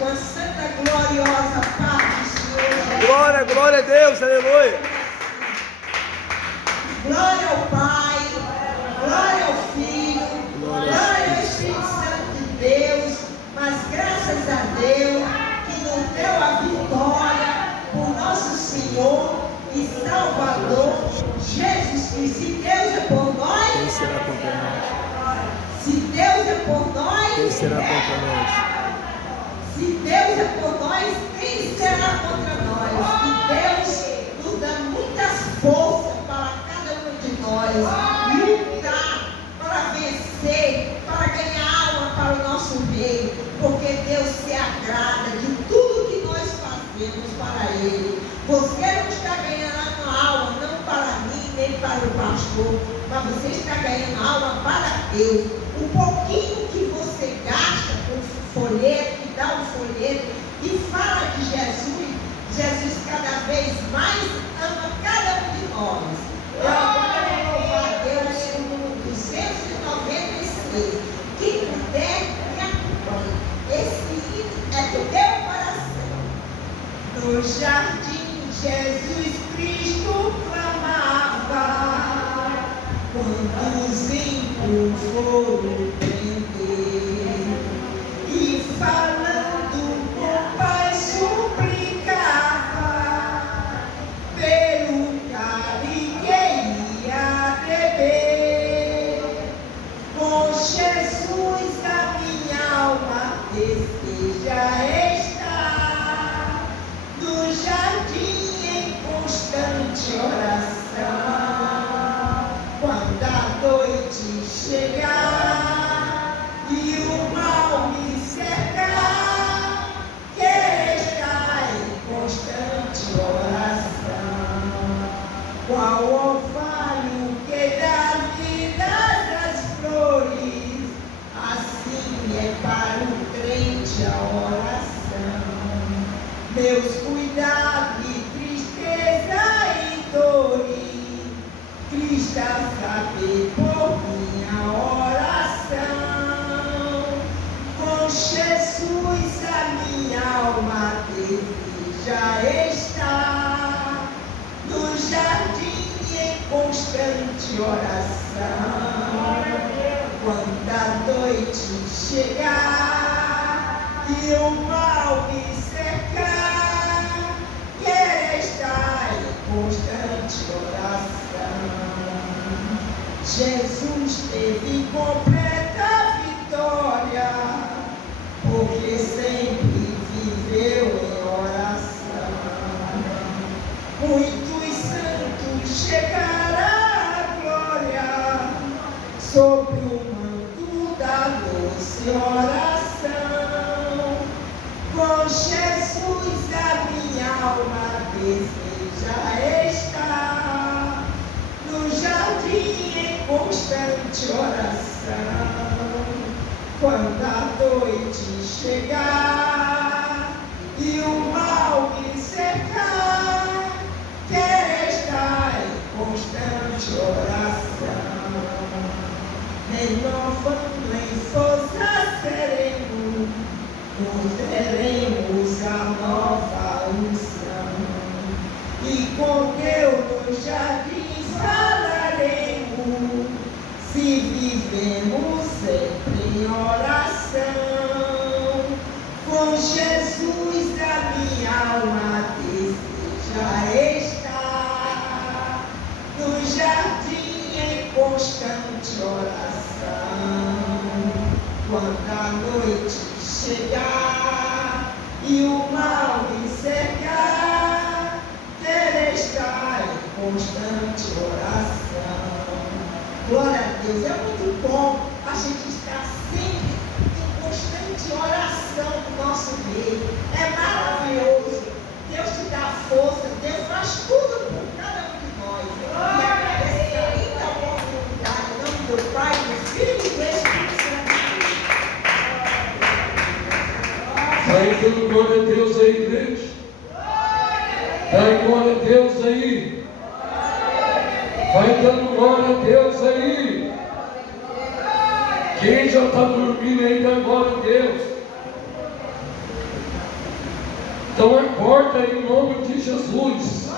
com a santa gloriosa paz do Senhor. Glória, glória a Deus, aleluia. Glória ao Pai, glória ao Filho, glória ao Espírito Santo de Deus. Mas graças a Deus que nos deu a vitória por nosso Senhor e Salvador Jesus Cristo. Se Deus é por nós, Quem será contra nós? se Deus é por nós, Quem será contra nós? se Deus é por nós, quem será contra nós? Que Deus nos dá muitas forças para cada um de nós lutar, para vencer, para ganhar alma para o nosso reino, porque Deus se agrada de tudo que nós fazemos para Ele. Você não está ganhando alma, não para mim, nem para o pastor, mas você está ganhando alma para Deus. O pouquinho que você gasta com folheto, que dá um folheto e fala de Jesus, Jesus cada vez mais ama cada um de nós. Eu agora vou louvar a Deus no 296. Quem puder, me acompanhe. Esse hino é do teu coração. No jardim, Jesus Cristo clamava, quando os ímpios foram prender, e falando com o Pai suplicava, pelo cálice que ia beber. Com Jesus a minha alma deseja estar, no jardim em constante oração. Quando a noite chegar e o mal me cercar, quero estar em constante oração. Qual orvalho que dá vida das flores, assim é para o crente a oração. Meus cuidados e tristeza e dores, Cristo a saber por minha oração. Com Jesus a minha alma deseja estar, no jardim em constante oração. Quando a noite chegar e o mal me cercar, quero estar em constante oração. Jesus teve completa vitória, porque sempre viveu em oração. Muitos santos chegaram à glória, sob o manto da doce oração. Com Jesus a minha alma deseja estar, no jardim em constante oração. Quando a noite chegar e o mal me cercar, quero estar em constante oração. Renovando em força seremos, teremos a nova unção, e com Deus no jardim falaremos, se vivemos sempre em oração. Com Jesus a minha alma deseja estar, no jardim em constante oração. Quando a noite chegar e o mal me cercar, quero estar em constante oração. Glória a Deus, é muito bom a gente estar sempre em constante oração do nosso Rei. É maravilhoso. Deus te dá força, Deus faz tudo por cada um de nós. E agradecer a linda oportunidade, em nome do Pai, do Filho e do Espírito Santo. Vai dando glória a Deus aí, igreja. Dai glória a Deus aí. Vai dando glória a Deus aí. Quem já está dormindo aí, dá glória a Deus. Então acorda em nome de Jesus.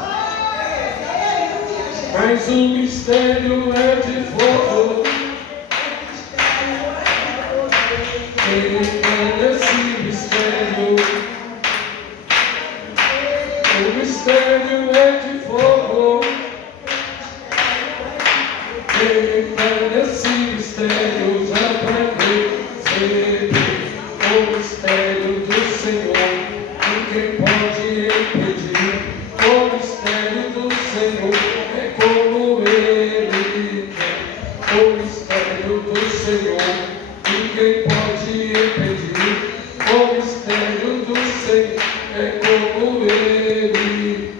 Mas o mistério é de fogo. Esse mistério. O mistério é de fogo. Esse mistério já aprendeu sempre. O mistério do Senhor, ninguém pode impedir. O mistério do Senhor é como Ele quer. O mistério do Senhor, ninguém pode impedir. O mistério do Senhor é como Ele.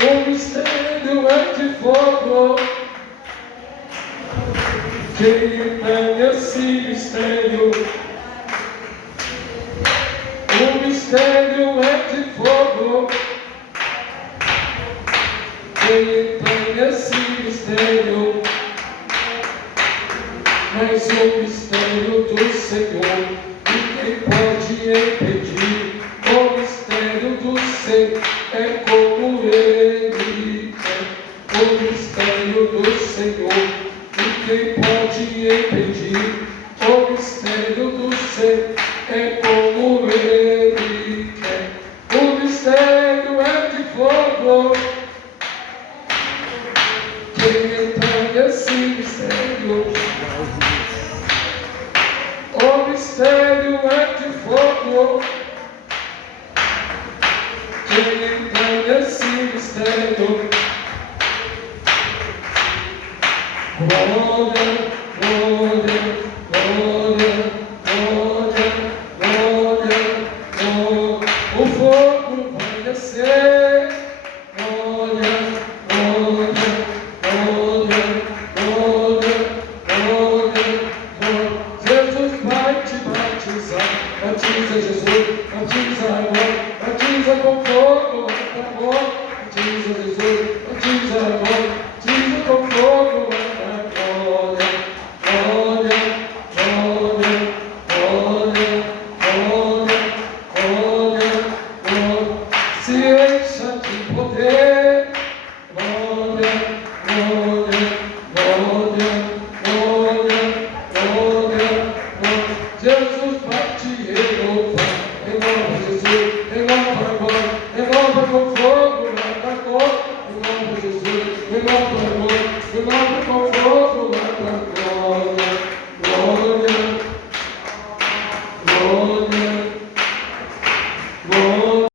O mistério é de fogo. Quem tem esse mistério? O mistério é de fogo. Quem tem esse mistério? Mas o mistério do Senhor, ninguém pode impedir. O mistério do Senhor é como Ele é. O mistério do Senhor, ninguém pode impedir. O mistério do Senhor é como Ele quer. O mistério é de fogo. Quem entra nesse mistério? O mistério é de fogo. Quem entra nesse mistério? Glória, glória, glória, glória, glória, glória. O fogo vai descer. Glória, glória, glória, glória, glória, glória. Jesus vai te batizar. Batiza Jesus, batiza agora. Batiza com fogo, agora. Batiza Jesus, batiza agora. Batiza com fogo, glória, glória, glória, glória, glória, glória, glória. Se encha de poder. Glória, glória, glória, glória, glória, glória. Jesus vai te renovar. Renova, Jesus, renova agora. Renova com fogo, agora. Renova, Jesus, renova agora. Renova com fogo, agora. Glória, glória, glória.